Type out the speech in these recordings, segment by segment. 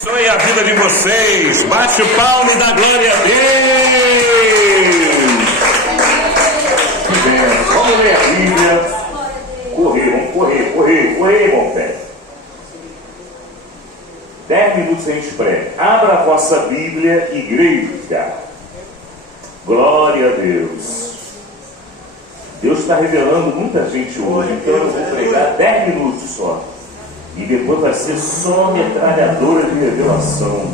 Abençoe a vida de vocês. Bate o palmo e dá glória a Deus. Muito bem, vamos ler a Bíblia. Vamos correr, irmão Pé. 10 minutos a gente prega. Abra a vossa Bíblia, igreja. Glória a Deus. Deus está revelando muita gente hoje, então eu vou pregar 10 minutos só. E depois vai ser só metralhadora de revelação.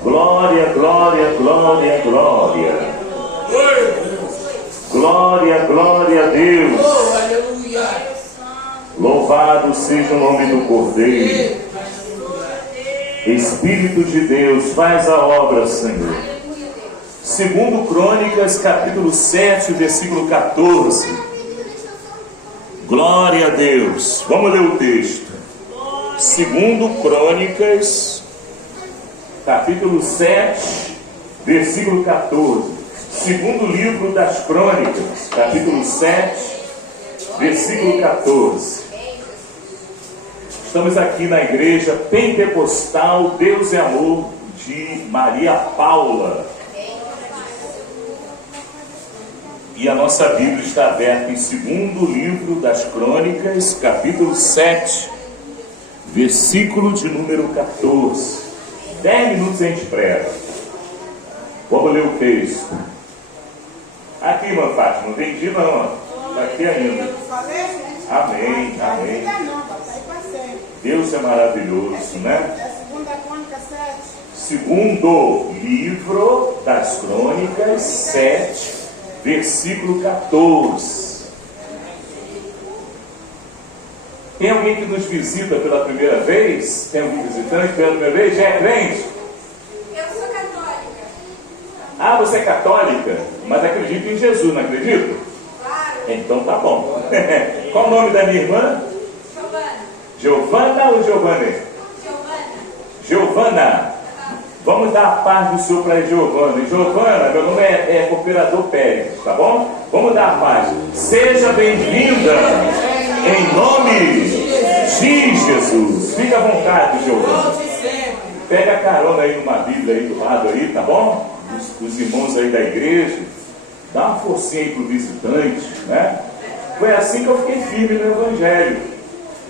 Glória, glória, glória, glória. Glória, glória a Deus. Louvado seja o nome do Cordeiro. Espírito de Deus, faz a obra, Senhor. Segundo Crônicas, capítulo 7, versículo 14. Glória a Deus. Vamos ler o texto. Segundo Crônicas, capítulo 7, versículo 14. Segundo livro das Crônicas, capítulo 7, versículo 14. Estamos aqui na igreja pentecostal Deus é Amor de Maria Paula. E a nossa Bíblia está aberta em segundo livro das Crônicas, capítulo 7, versículo de número 14. 10 minutos a gente prega. Vamos ler o texto. Aqui, irmã Fátima, não entendi não. Está aqui ainda. Amém, amém. Deus é maravilhoso, né? Segundo livro das Crônicas, 7, versículo 14. Tem alguém que nos visita pela primeira vez? Tem alguém visitante pela primeira vez? Já é crente? Eu sou católica. Ah, você é católica? Mas acredita em Jesus, não acredita? Claro. Então tá bom. Qual o nome da minha irmã? Giovana. Giovana ou Giovanni? Giovana. Giovana. Vamos dar a paz do Senhor para a Giovana. Giovana, meu nome é Cooperador Pérez, tá bom? Vamos dar a paz. Seja bem-vinda em nome de Jesus. Fica à vontade, Giovana. Pega a carona aí numa Bíblia aí do lado aí, tá bom? Os irmãos aí da igreja. Dá uma forcinha aí pro visitante, né? Foi assim que eu fiquei firme no Evangelho.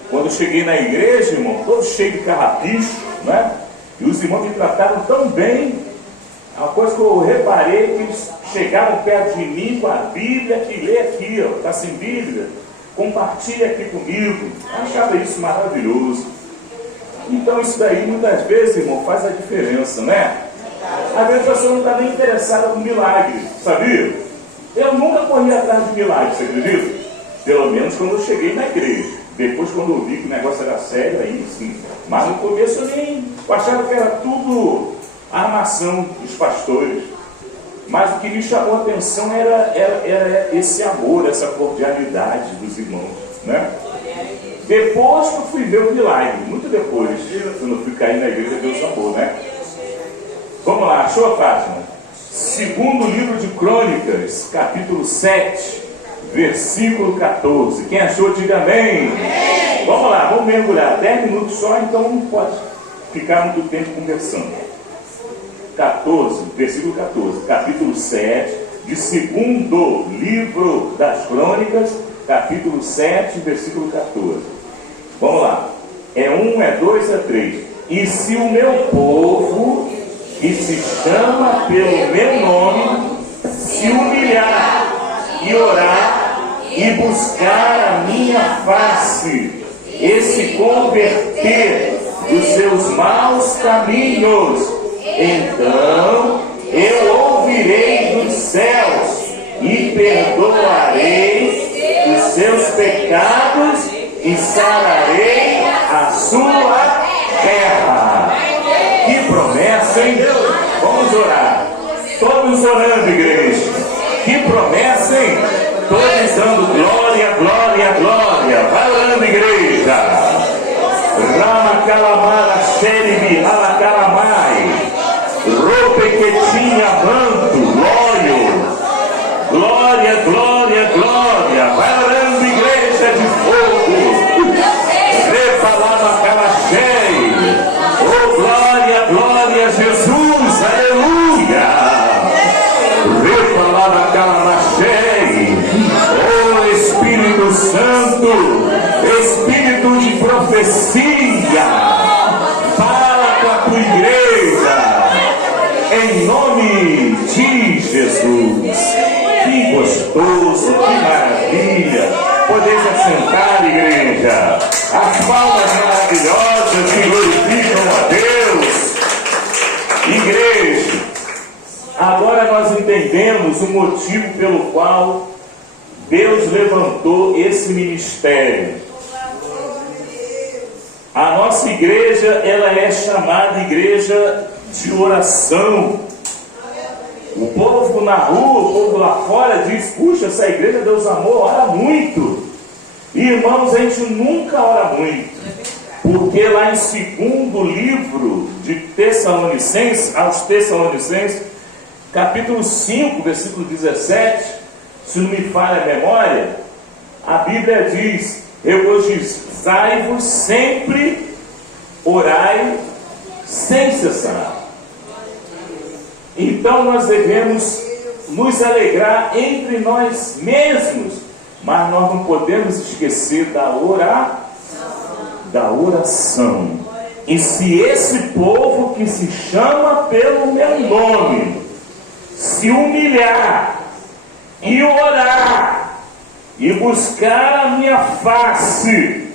Quando eu cheguei na igreja, irmão, todo cheio de carrapicho, né? E os irmãos me trataram tão bem. Uma coisa que eu reparei, que eles chegaram perto de mim com a Bíblia, que lê aqui, ó, está sem Bíblia, compartilha aqui comigo. Eu achava isso maravilhoso. Então isso daí, muitas vezes, irmão, faz a diferença, né? Às vezes a pessoa não está nem interessada no milagre, sabia? Eu nunca corri atrás de milagre, você acredita? Pelo menos quando eu cheguei na igreja. Depois, quando eu vi que o negócio era sério, aí sim. Mas no começo eu achava que era tudo armação dos pastores. Mas o que me chamou a atenção era esse amor, essa cordialidade dos irmãos, né? Depois que eu fui ver o milagre, muito depois, quando eu fui cair na igreja, Deus amor, né? Vamos lá, achou, Fátima? Segundo livro de Crônicas, capítulo 7, versículo 14. Quem achou, diga amém. Amém. Vamos lá, vamos mergulhar. 10 minutos só, então não pode ficar muito tempo conversando. 14, versículo 14. Capítulo 7, de segundo livro das Crônicas, capítulo 7, versículo 14. Vamos lá. É 1, é 2, é 3. E se o meu povo, que se chama pelo meu nome, se humilhar e orar e buscar a minha face e se converter dos seus maus caminhos, então eu ouvirei dos céus e perdoarei os seus pecados e sararei a sua terra. Que promessa, hein? Vamos orar. Todos orando, igreja. Que promessa, hein? Todos dando glória, glória, glória. Vai orando, igreja. Rama calamara xeribi, ala calamai. Rope que tinha manto, glória. Glória, glória, glória. Vai orando, igreja de fogo. Repalava calachei. Em nome de Jesus. Que gostoso, que maravilha. Podeis assentar, igreja. As palmas maravilhosas que glorificam a Deus. Igreja, agora nós entendemos o motivo pelo qual Deus levantou esse ministério. A nossa igreja, ela é chamada igreja de oração. O povo na rua, o povo lá fora diz: puxa, essa igreja Deus amou, ora muito. E, irmãos, a gente nunca ora muito, porque lá em 2º livro de Tessalonicenses, aos Tessalonicenses, capítulo 5, versículo 17, se não me falha a memória, a Bíblia diz: regozijai-vos sempre, orai sem cessar. Então nós devemos nos alegrar entre nós mesmos, mas nós não podemos esquecer da oração. E se esse povo que se chama pelo meu nome se humilhar e orar e buscar a minha face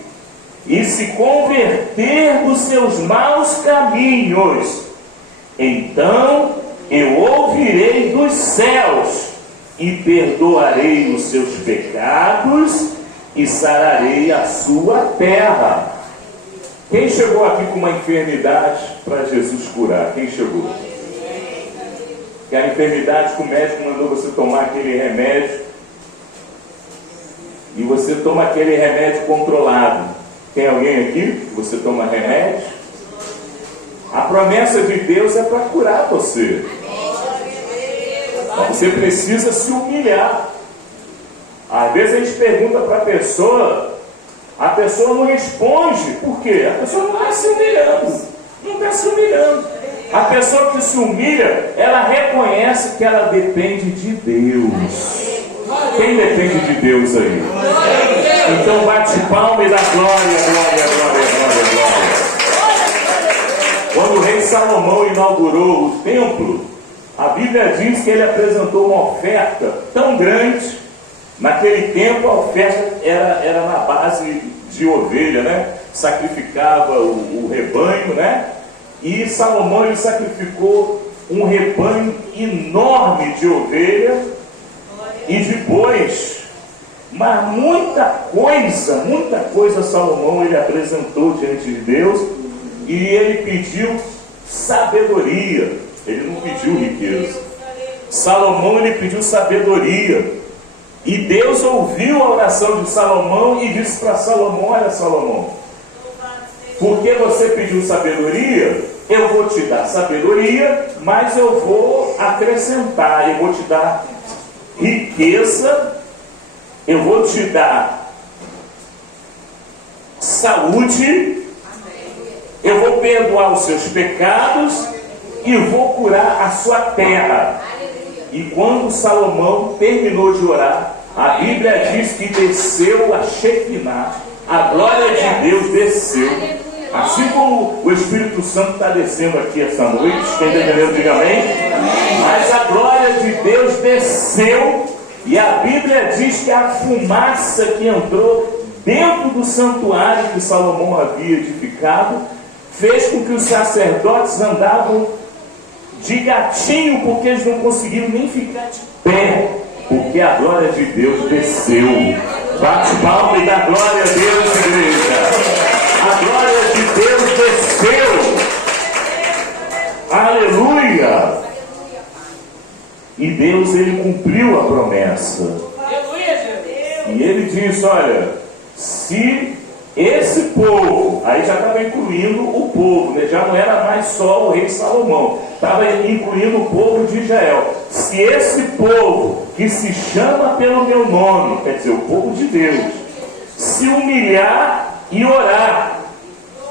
e se converter dos seus maus caminhos, então eu ouvirei dos céus e perdoarei os seus pecados e sararei a sua terra. Quem chegou aqui com uma enfermidade para Jesus curar? Quem chegou? Que a enfermidade que o médico mandou você tomar aquele remédio e você toma aquele remédio controlado. Tem alguém aqui que você toma remédio? A promessa de Deus é para curar você. Mas você precisa se humilhar. Às vezes a gente pergunta para a pessoa não responde. Por quê? A pessoa não está se humilhando. Não está se humilhando. A pessoa que se humilha, ela reconhece que ela depende de Deus. Quem depende de Deus aí? Então bate palma e dá glória, glória, glória, glória, glória. Quando o rei Salomão inaugurou o templo, a Bíblia diz que ele apresentou uma oferta tão grande. Naquele tempo a oferta era na base de ovelha, né? Sacrificava o rebanho, né? E Salomão, ele sacrificou um rebanho enorme de ovelha e de bois. Mas muita coisa Salomão ele apresentou diante de Deus, e ele pediu sabedoria. Ele não pediu riqueza. Salomão, ele pediu sabedoria. E Deus ouviu a oração de Salomão e disse para Salomão: olha, Salomão, porque você pediu sabedoria, eu vou te dar sabedoria, mas eu vou acrescentar, eu vou te dar riqueza, eu vou te dar saúde, eu vou perdoar os seus pecados e vou curar a sua terra. E quando Salomão terminou de orar, a Bíblia diz que desceu a Shekinah, a glória de Deus desceu. Assim como o Espírito Santo está descendo aqui essa noite, quem está entendendo, diga amém. Mas a glória de Deus desceu, e a Bíblia diz que a fumaça que entrou dentro do santuário que Salomão havia edificado fez com que os sacerdotes andavam de gatinho, porque eles não conseguiram nem ficar de pé, porque a glória de Deus desceu. Bate palma e dá glória a Deus, igreja. A glória de Deus desceu. Aleluia. E Deus, ele cumpriu a promessa. E ele disse: olha, se esse povo, aí já estava incluindo o povo, né? Já não era mais só o rei Salomão, estava incluindo o povo de Israel. Se esse povo que se chama pelo meu nome, quer dizer, o povo de Deus, se humilhar e orar,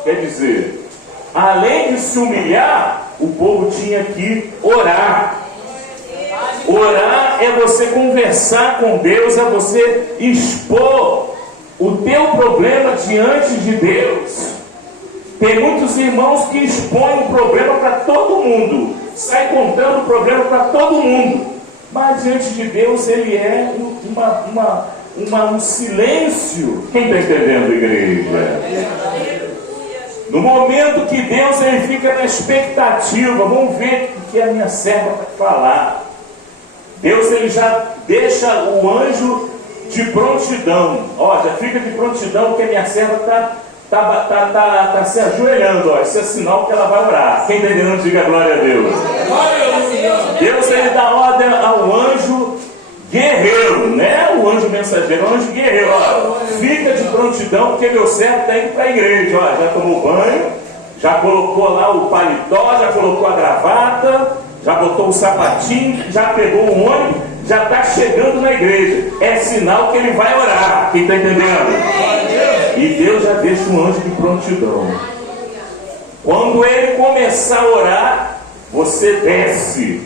quer dizer, além de se humilhar, o povo tinha que orar. Orar é você conversar com Deus, é você expor o teu problema diante de Deus. Tem muitos irmãos que expõem o problema para todo mundo, sai contando o problema para todo mundo. Mas diante de Deus ele é um silêncio. Quem está entendendo, igreja? No momento que Deus ele fica na expectativa, vamos ver o que a minha serva vai falar. Deus ele já deixa o anjo de prontidão. Ó, já fica de prontidão porque a minha serva está se ajoelhando. Ó, esse é sinal que ela vai orar. Quem está entendendo, diga glória a Deus. Deus ele dá ordem ao anjo guerreiro, né? O anjo mensageiro, o anjo guerreiro, ó, fica de prontidão, porque meu servo está indo para a igreja, ó, já tomou banho, já colocou lá o paletó, já colocou a gravata, já botou o sapatinho, já pegou o ônibus, já está chegando na igreja. É sinal que ele vai orar. Quem está entendendo? E Deus já deixa o anjo de prontidão. Quando ele começar a orar, você desce.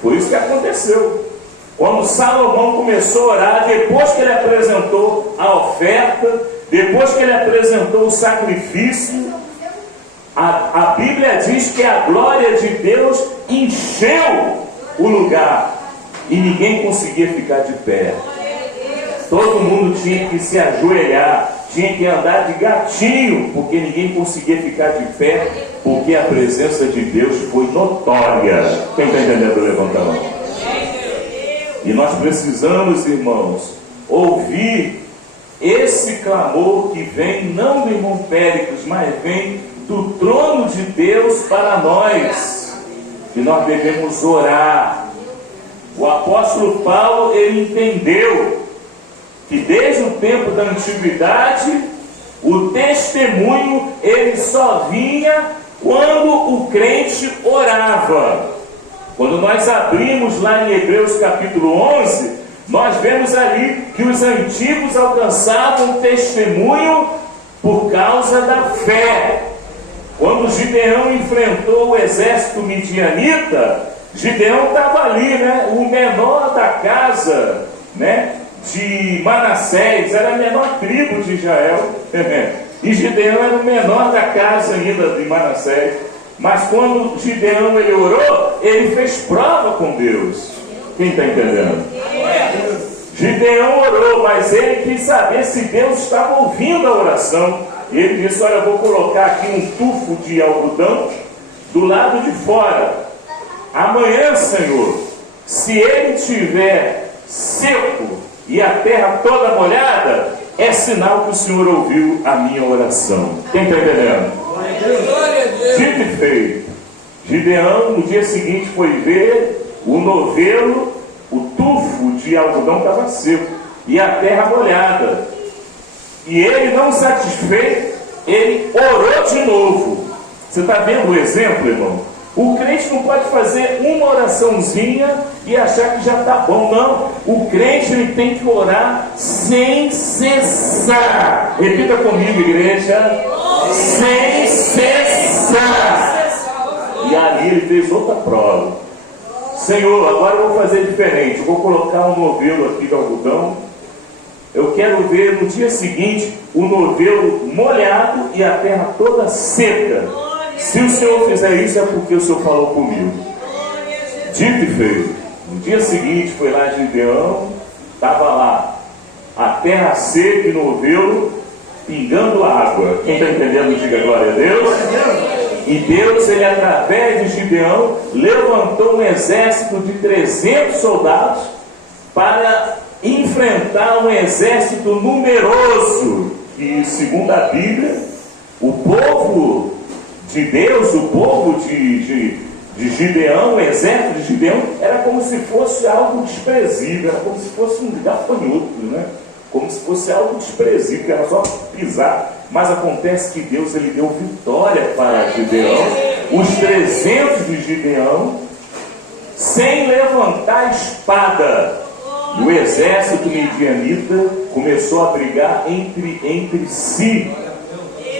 Por isso que aconteceu. Quando Salomão começou a orar, depois que ele apresentou a oferta, depois que ele apresentou o sacrifício, a Bíblia diz que a glória de Deus encheu o lugar e ninguém conseguia ficar de pé. Todo mundo tinha que se ajoelhar, tinha que andar de gatinho, porque ninguém conseguia ficar de pé, porque a presença de Deus foi notória. Quem está entendendo, levanta a mão. E nós precisamos, irmãos, ouvir esse clamor que vem não do irmão Péricles, mas vem do trono de Deus para nós, que nós devemos orar. O apóstolo Paulo, ele entendeu que desde o tempo da antiguidade, o testemunho, ele só vinha quando o crente orava. Quando nós abrimos lá em Hebreus capítulo 11, nós vemos ali que os antigos alcançavam testemunho por causa da fé. Quando Gideão enfrentou o exército midianita, Gideão estava ali, né? O menor da casa, né? De Manassés, era a menor tribo de Israel. E Gideão era o menor da casa ainda de Manassés. Mas quando Gideão ele orou, ele fez prova com Deus. Quem está entendendo? Gideão orou, mas ele quis saber se Deus estava ouvindo a oração. E ele disse: olha, eu vou colocar aqui um tufo de algodão do lado de fora. Amanhã, Senhor, se ele estiver seco e a terra toda molhada, é sinal que o Senhor ouviu a minha oração. Quem está entendendo? Dito e feito, Gideão no dia seguinte foi ver o novelo, o tufo de algodão estava seco e a terra molhada. E ele, não satisfeito, ele orou de novo. Você está vendo o exemplo, irmão? O crente não pode fazer uma oraçãozinha e achar que já está bom, não. O crente ele tem que orar sem cessar. Repita comigo, igreja. Sem cessar. E ali ele fez outra prova. Senhor, agora eu vou fazer diferente. Eu vou colocar um novelo aqui de algodão. Eu quero ver no dia seguinte o novelo molhado e a terra toda seca. Se o Senhor fizer isso, é porque o Senhor falou comigo. Dito e feito. No dia seguinte foi lá Gideão, estava lá a terra seca e novelo, pingando água. Quem está entendendo, diga glória a Deus. E Deus, ele através de Gideão, levantou um exército de 300 soldados para enfrentar um exército numeroso. E segundo a Bíblia, o povo de Deus, o povo de Gideão, o exército de Gideão, era como se fosse algo desprezível, era como se fosse um gafanhoto, né? Como se fosse algo desprezível, era só pisar. Mas acontece que Deus ele deu vitória para Gideão, os 300 de Gideão, sem levantar a espada. E o exército midianita começou a brigar entre si.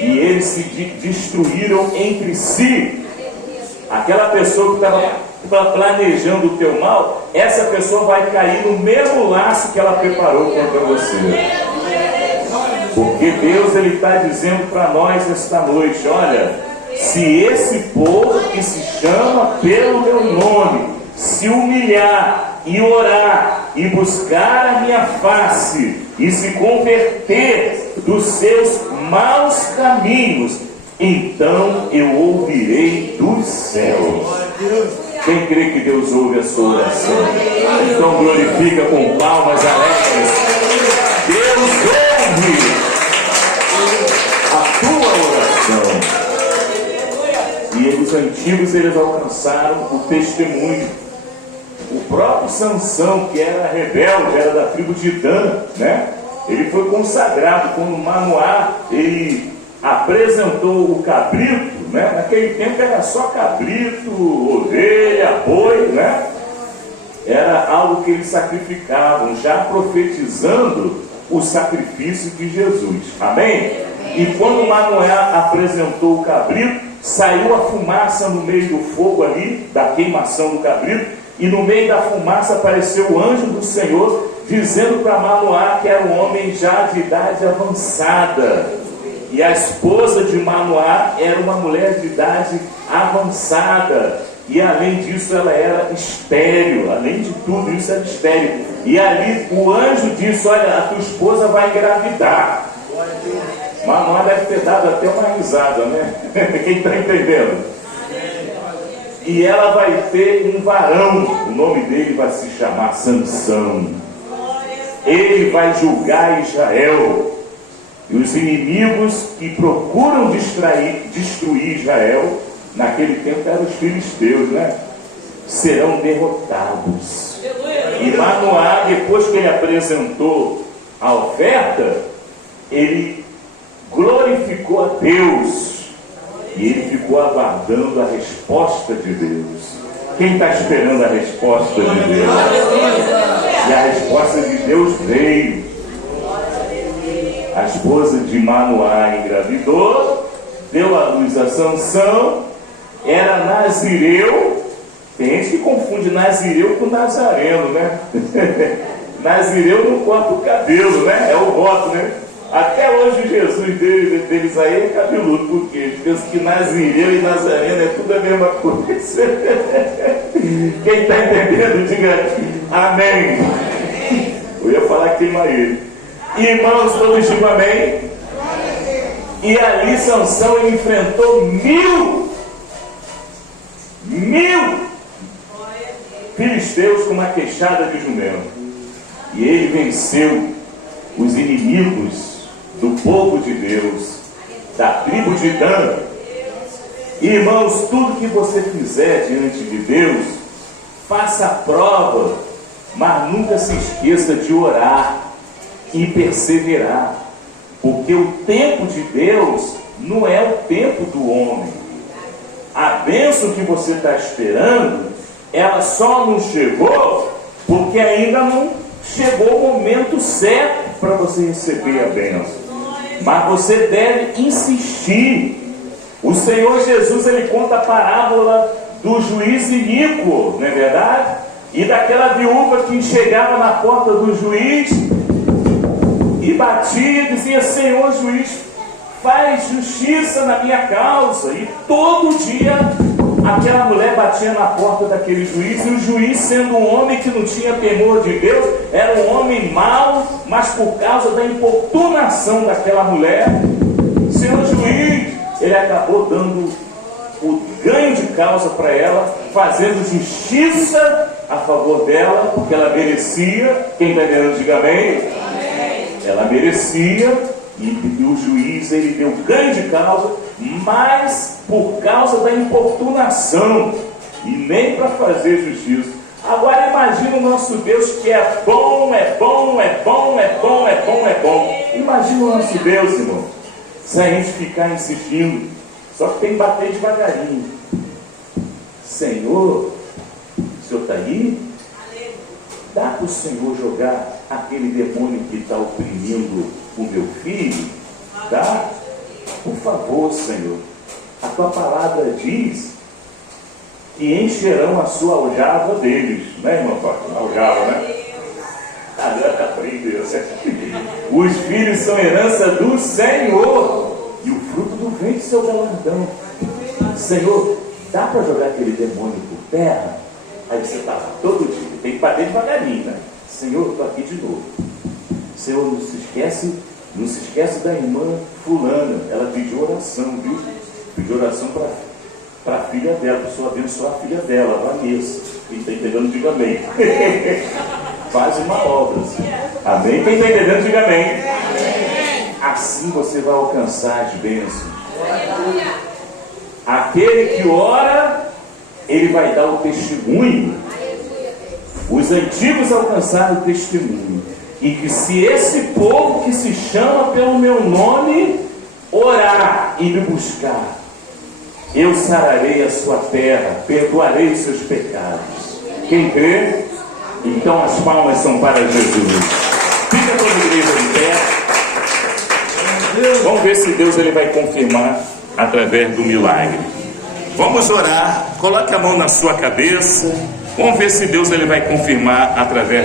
E eles se destruíram entre si. Aquela pessoa que estava planejando o teu mal, essa pessoa vai cair no mesmo laço que ela preparou contra você. Porque Deus ele está dizendo para nós esta noite: olha, Se esse povo que se chama pelo meu nome se humilhar e orar e buscar a minha face e se converter dos seus maus caminhos, então eu ouvirei dos céus. Quem crê que Deus ouve a sua oração? Então glorifica com palmas alegres. Deus ouve a tua oração. E os antigos, eles alcançaram o testemunho. O próprio Sansão, que era rebelde, era da tribo de Dan, né? Ele foi consagrado quando Manoá, ele apresentou o cabrito, né? Naquele tempo era só cabrito, ovelha, boi, né? Era algo que eles sacrificavam, já profetizando o sacrifício de Jesus. Amém? E quando Manoá apresentou o cabrito, saiu a fumaça no meio do fogo ali, da queimação do cabrito, e no meio da fumaça apareceu o anjo do Senhor, dizendo para Manoá que era um homem já de idade avançada. E a esposa de Manoá era uma mulher de idade avançada. E além disso ela era estéril. Além de tudo isso era estéril. E ali o anjo disse: olha, a tua esposa vai engravidar. Manoá deve ter dado até uma risada, né? Quem está entendendo? E ela vai ter um varão. O nome dele vai se chamar Sansão. Ele vai julgar Israel. E os inimigos que procuram destruir Israel, naquele tempo eram os filisteus, né? Serão derrotados. E Manoá, depois que ele apresentou a oferta, ele glorificou a Deus. E ele ficou aguardando a resposta de Deus. Quem está esperando a resposta de Deus? E a resposta de Deus veio. A esposa de Manoá engravidou, deu à luz a Sansão, era nazireu. Tem gente que confunde nazireu com nazareno, né? Nazireu não corta o cabelo, né? É o voto, né? Até hoje o Jesus deles aí é cabeludo, porque eles pensam que nazireu e nazareno é tudo a mesma coisa. Quem está entendendo, diga amém. Eu ia falar que queima ele. Irmãos, todos digam amém. E ali Sansão, ele enfrentou mil filisteus com uma queixada de jumento. E ele venceu os inimigos do povo de Deus, da tribo de Dan. Irmãos, tudo que você fizer diante de Deus, faça a prova, mas nunca se esqueça de orar e perseverar, porque o tempo de Deus não é o tempo do homem. A bênção que você está esperando, ela só não chegou porque ainda não chegou o momento certo para você receber a bênção. Mas você deve insistir. O Senhor Jesus, ele conta a parábola do juiz iníquo, não é verdade? E daquela viúva que chegava na porta do juiz e batia e dizia: Senhor juiz, faz justiça na minha causa. E todo dia aquela mulher batia na porta daquele juiz, e o juiz, sendo um homem que não tinha temor de Deus, era um homem mau, mas por causa da importunação daquela mulher, Senhor juiz, ele acabou dando o ganho de causa para ela, fazendo justiça a favor dela, porque ela merecia. Quem está entendendo, diga amém. Ela merecia. E o juiz, ele deu ganho de causa, mas por causa da importunação, e nem para fazer justiça. Agora imagina o nosso Deus, que é bom, é bom, é bom, é bom, é bom, é bom. Imagina o nosso Deus, irmão, se a gente ficar insistindo. Só que tem que bater devagarinho. Senhor, o Senhor está aí? Dá para o Senhor jogar aquele demônio que está oprimindo o meu filho? Dá? Por favor, Senhor. A tua palavra diz que encherão a sua aljava deles. Né, irmão? Aljava, né? Aprendeu. Os filhos são herança do Senhor, e o fruto do ventre seu galardão. Senhor, dá para jogar aquele demônio por terra? Aí você está lá todo dia, tem que bater devagarinho, né? Senhor, estou aqui de novo. Senhor, não se esquece da irmã fulana, ela pediu oração, viu? Pediu oração para a filha dela, para o Senhor abençoar a filha dela, Vanessa. Quem está entendendo, diga amém. Faz uma obra. Assim. Amém? Quem está entendendo, diga amém. Assim você vai alcançar as bênçãos. Aquele que ora, ele vai dar o testemunho. Os antigos alcançaram o testemunho. E que se esse povo que se chama pelo meu nome orar e me buscar, eu sararei a sua terra, perdoarei os seus pecados. Quem crê? Então as palmas são para Jesus. Fica toda a igreja de pé. Vamos ver se Deus ele vai confirmar através do milagre. Vamos orar. Coloque a mão na sua cabeça. Vamos ver se Deus ele vai confirmar através